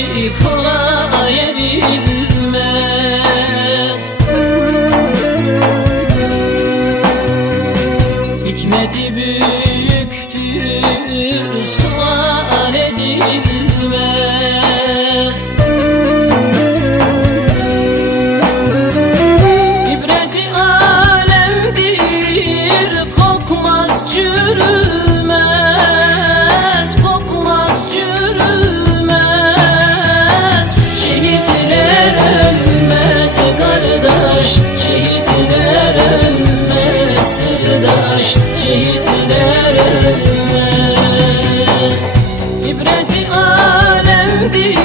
yeri kolay erilmez. Hikmeti büyüktür sual edilmez şehitler ölmez İbreti alemdir